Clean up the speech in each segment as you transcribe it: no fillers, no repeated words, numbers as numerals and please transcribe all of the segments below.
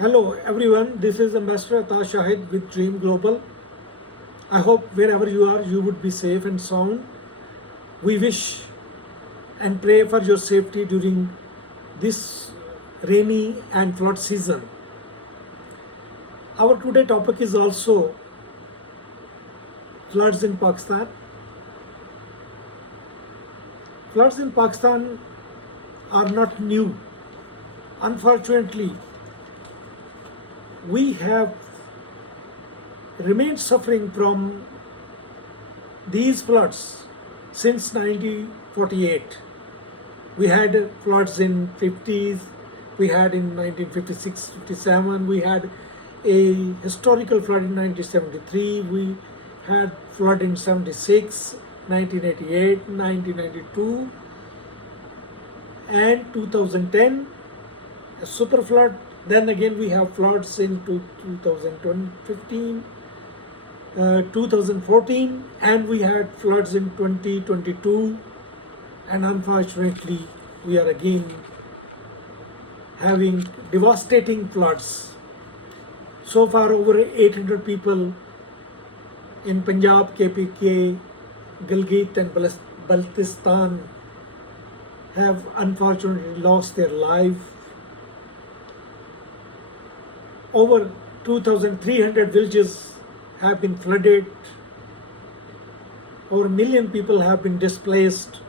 Hello everyone, this is Ambassador Ata Shahid with Dream Global. I hope wherever you are, you would be safe and sound. We wish and pray for your safety during this rainy and flood season. Our today topic is also floods in Pakistan. Floods in Pakistan are not new. Unfortunately, we have remained suffering from these floods since 1948. We had floods in 50s, we had in 1956, 57, we had a historical flood in 1973, we had flood in 76, 1988, 1992, and 2010, a super flood. Then again we have floods in 2015, 2014, and we had floods in 2022, and unfortunately we are again having devastating floods. So far over 800 people in Punjab, KPK, Gilgit and Baltistan have unfortunately lost their life. Over 2,300 villages have been flooded. Over 1 million people have been displaced,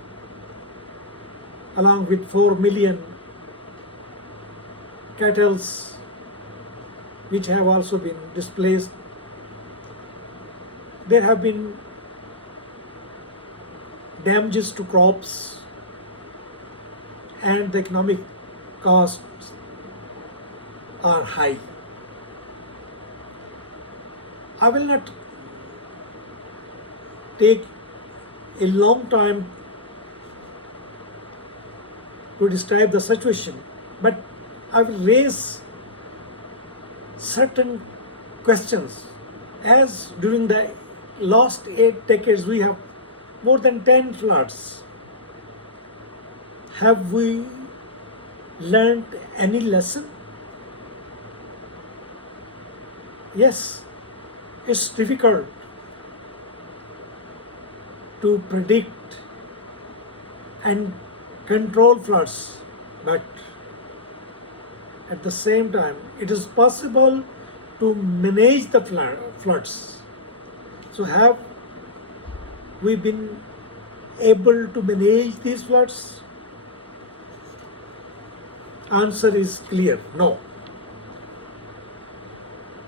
along with 4 million cattle which have also been displaced. There have been damages to crops, and the economic costs are high. I will not take a long time to describe the situation, but I will raise certain questions. As during the last 8 decades we have more than 10 floods. Have we learned any lesson? Yes, it's difficult to predict and control floods, but at the same time, it is possible to manage the floods. So have we been able to manage these floods? Answer is clear, no.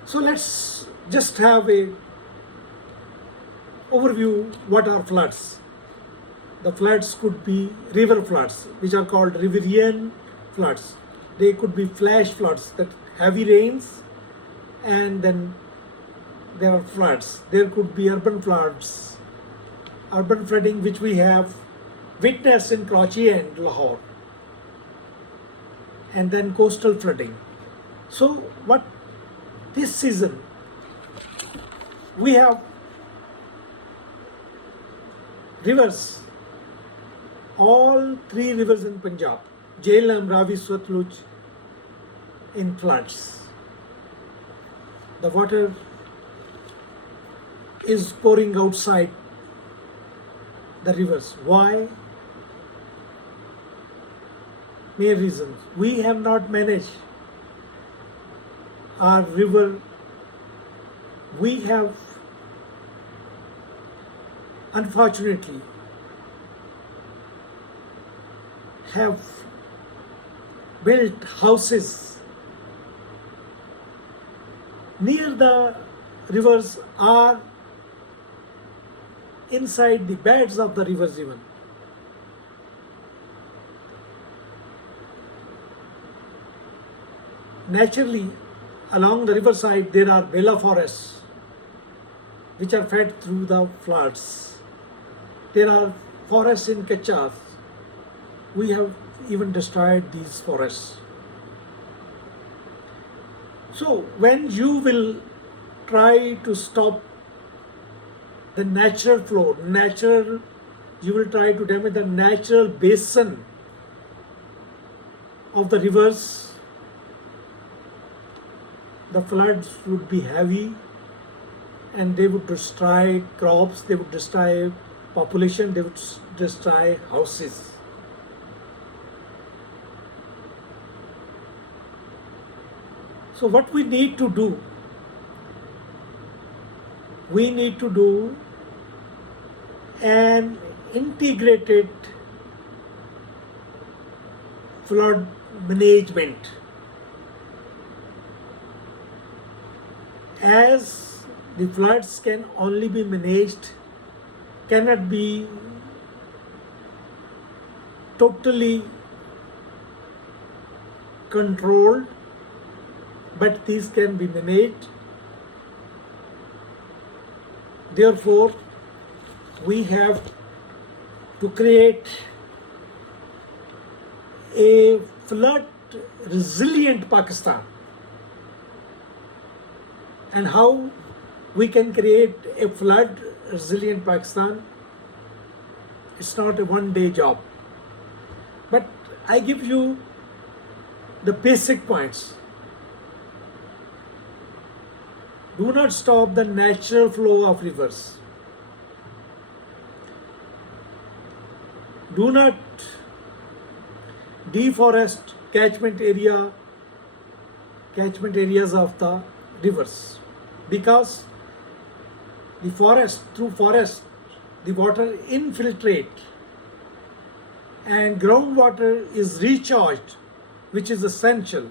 So let's just have a overview. What are floods? The floods could be river floods, which are called riverian floods. They could be flash floods, that heavy rains, and then there are floods. There could be urban floods, urban flooding, which we have witnessed in Karachi and Lahore, and then coastal flooding. So what this season we have rivers, all 3 rivers in Punjab, Jhelum, Ravi, Satluj, in floods. The water is pouring outside the rivers. Why? Main reasons. We have not managed our river. We have unfortunately have built houses near the rivers or inside the beds of the rivers even. Naturally, along the riverside there are bela forests which are fed through the floods. There are forests in Kachas. We have even destroyed these forests. So when you will try to stop the natural flow, you will try to damage the natural basin of the rivers, the floods would be heavy and they would destroy crops, they would destroy population, they would destroy houses. So what we need to do, we need to do an integrated flood management. As the floods can only be managed, cannot be totally controlled, but these can be managed. Therefore, we have to create a flood resilient Pakistan. And how we can create a flood resilient Pakistan? It's not a one-day job. But I give you the basic points. Do not stop the natural flow of rivers. Do not deforest catchment areas of the rivers, because through forest, the water infiltrate and groundwater is recharged, which is essential,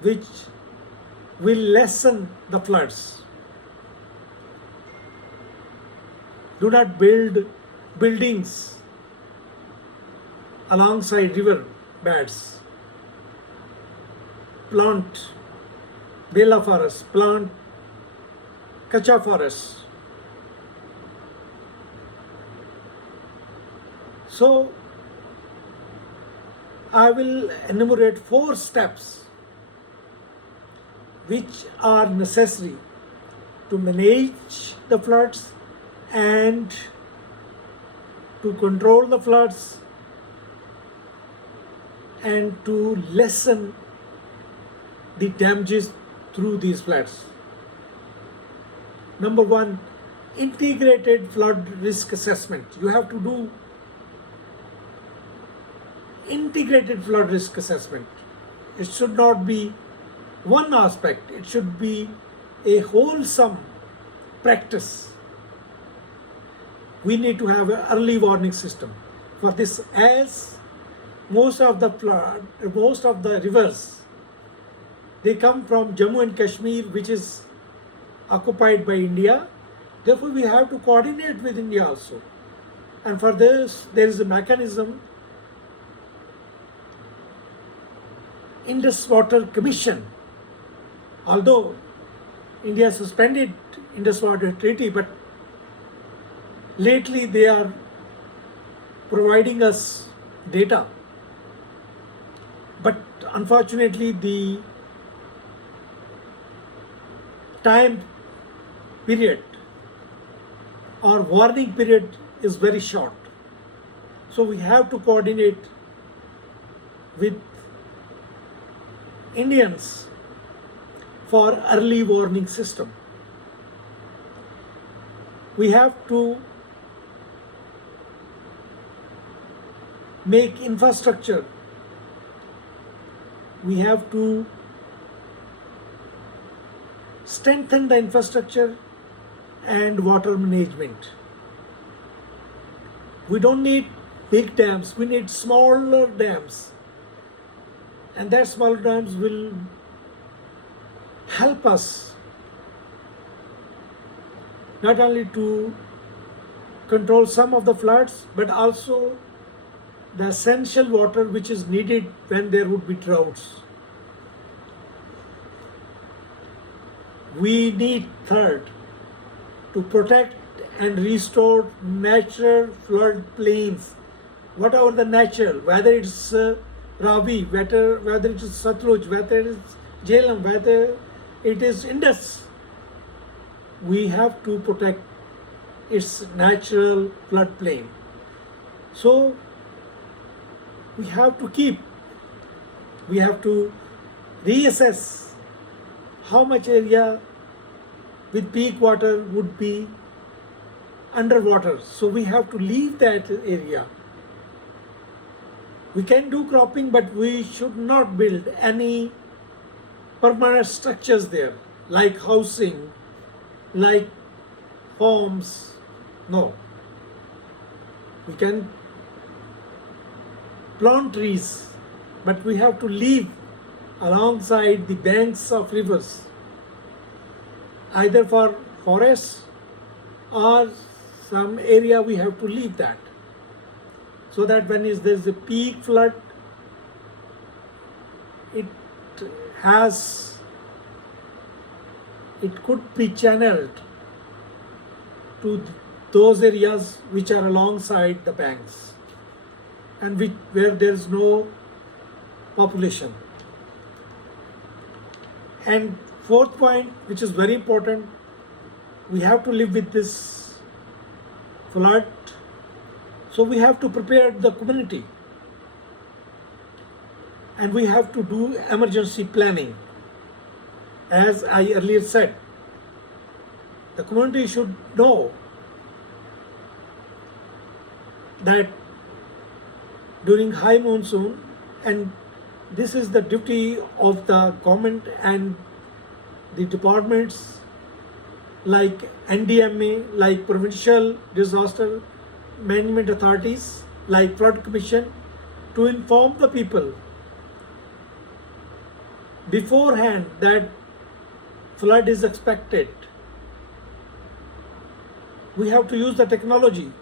which will lessen the floods. Do not build buildings alongside river beds. Plant bela forest, plant kacha forest. So I will enumerate 4 steps which are necessary to manage the floods and to control the floods and to lessen the damages through these floods. Number 1, integrated flood risk assessment. You have to do integrated flood risk assessment. It should not be one aspect, it should be a wholesome practice. We need to have an early warning system for this, as most of the rivers, they come from Jammu and Kashmir, which is occupied by India. Therefore, we have to coordinate with India also. And for this, there is a mechanism, Indus Water Commission. Although India suspended Indus Water Treaty, but lately they are providing us data. But unfortunately, the time period or warning period is very short. So we have to coordinate with Indians for early warning system. We have to make infrastructure. We have to strengthen the infrastructure and water management. We don't need big dams, we need smaller dams. And that smaller dams will help us not only to control some of the floods, but also the essential water which is needed when there would be droughts. We need, third, to protect and restore natural flood plains, whatever the natural, whether it's Ravi, whether it is Satluj, whether it is Jhelum, whether it is Indus. We have to protect its natural floodplain. So we have to reassess how much area with peak water would be underwater. So we have to leave that area. We can do cropping, but we should not build any permanent structures there, like housing, like homes. No. We can plant trees, but we have to leave alongside the banks of rivers, either for forests or some area we have to leave that, so that when there's a peak flood, it could be channeled to those areas which are alongside the banks and where there is no population. And fourth point, which is very important, we have to live with this flood. So we have to prepare the community, and we have to do emergency planning. As I earlier said, the community should know that during high monsoon, and this is the duty of the government and the departments like NDMA, like provincial disaster management authorities, like flood commission, to inform the people beforehand that flood is expected. We have to use the technology.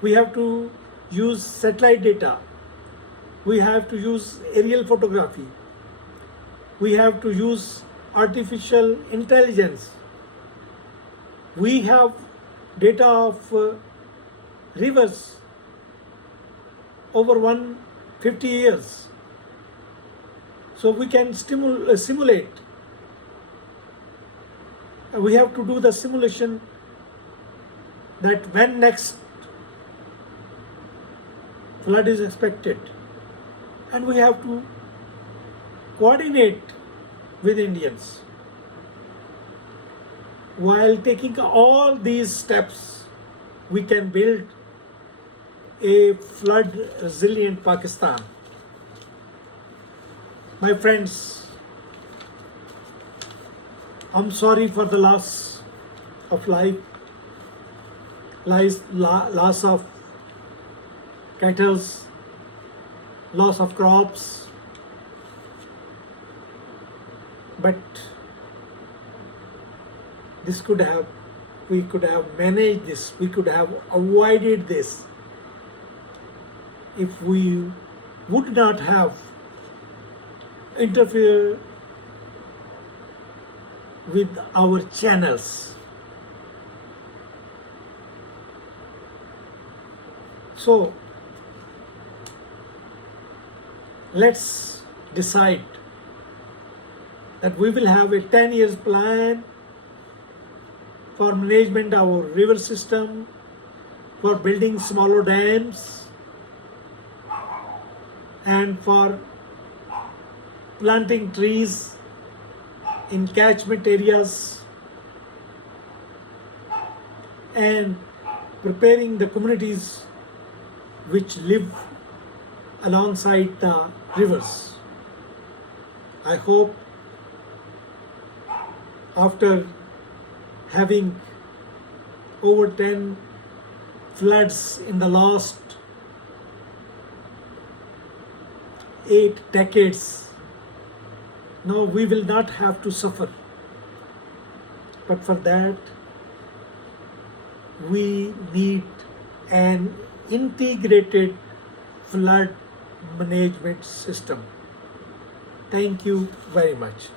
We have to use satellite data. We have to use aerial photography. We have to use artificial intelligence. We have data of rivers over 150 years. So we can simulate. We have to do the simulation that when next flood is expected. And we have to coordinate with Indians. While taking all these steps, we can build a flood resilient Pakistan. My friends, I'm sorry for the loss of life, loss of cattle, loss of crops, but we could have managed this, we could have avoided this if we would not have interfered with our channels. So let's decide that we will have a 10 years plan for management of our river system, for building smaller dams, and for planting trees in catchment areas, and preparing the communities which live alongside the rivers. I hope after having over 10 floods in the last 8 decades, now we will not have to suffer. But for that, we need an integrated flood management system. Thank you very much.